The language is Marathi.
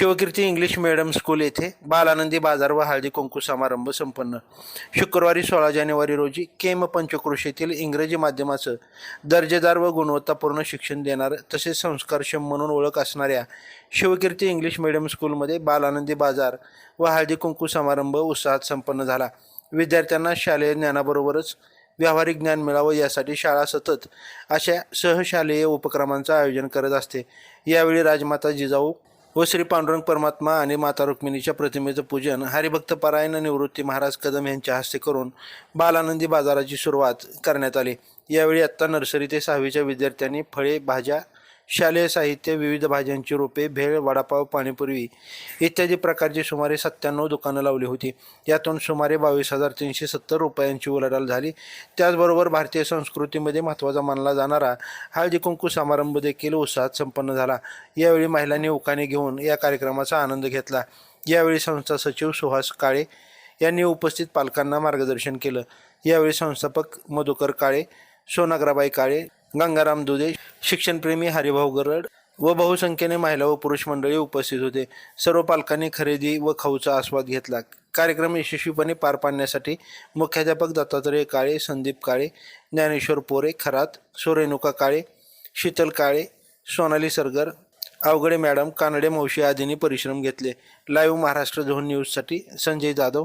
शिवकीर्ती इंग्लिश मिडियम स्कूल येथे बालानंदी बाजार व हळदी कुंकू समारंभ संपन्न. शुक्रवारी सोळा जानेवारी रोजी केम पंचक्रोशीतील इंग्रजी माध्यमाचं दर्जेदार व गुणवत्तापूर्ण शिक्षण देणारं तसेच संस्कारक्षम म्हणून ओळख असणाऱ्या शिवकीर्ती इंग्लिश मिडियम स्कूलमध्ये बालानंदी बाजार व हळदी कुंकू समारंभ उत्साहात संपन्न झाला. विद्यार्थ्यांना शालेय ज्ञानाबरोबरच व्यावहारिक ज्ञान मिळावं यासाठी शाळा सतत अशा सहशालेय उपक्रमांचं आयोजन करत असते. यावेळी राजमाता जिजाऊ व श्री पांडुरंग परमात्मा आणि माता रुक्मिणीच्या प्रतिमेचं पूजन हरिभक्त परायण निवृत्ती महाराज कदम यांच्या हस्ते करून बालानंदी बाजाराची सुरुवात करण्यात आली. यावेळी आत्ता नर्सरी ते सहावीच्या विद्यार्थ्यांनी फळे भाज्या शालेय साहित्य विविध भाज्यांची रोपे भेळ वडापाव पाणीपुरी इत्यादी प्रकारची सुमारे सत्त्याण्णव दुकानं लावली होती. यातून सुमारे बावीस हजार तीनशे सत्तर रुपयांची उलाढाल झाली. त्याचबरोबर भारतीय संस्कृतीमध्ये महत्त्वाचा मानला जाणारा हळदी कुंकू समारंभ देखील उत्साहात संपन्न झाला. यावेळी महिलांनी उकाने घेऊन या कार्यक्रमाचा आनंद घेतला. यावेळी संस्था सचिव सुहास काळे यांनी उपस्थित पालकांना मार्गदर्शन केलं. यावेळी संस्थापक मधुकर काळे सोनाग्राबाई काळे गंगाराम दुधे शिक्षणप्रेमी हरिभाऊ गरड व बहुसंख्येने महिला व पुरुष मंडळी उपस्थित होते. सर्व पालकांनी खरेदी व खाऊचा आस्वाद घेतला. कार्यक्रम यशस्वीपणे पार पाडण्यासाठी मुख्याध्यापक दत्तात्रय काळे संदीप काळे ज्ञानेश्वर पोरे खरात सोरेनुका काळे शीतल काळे सोनाली सरगर अवघडे मॅडम कानडे मावशी आदींनी परिश्रम घेतले. लाईव्ह महाराष्ट्र झोन न्यूजसाठी संजय जाधव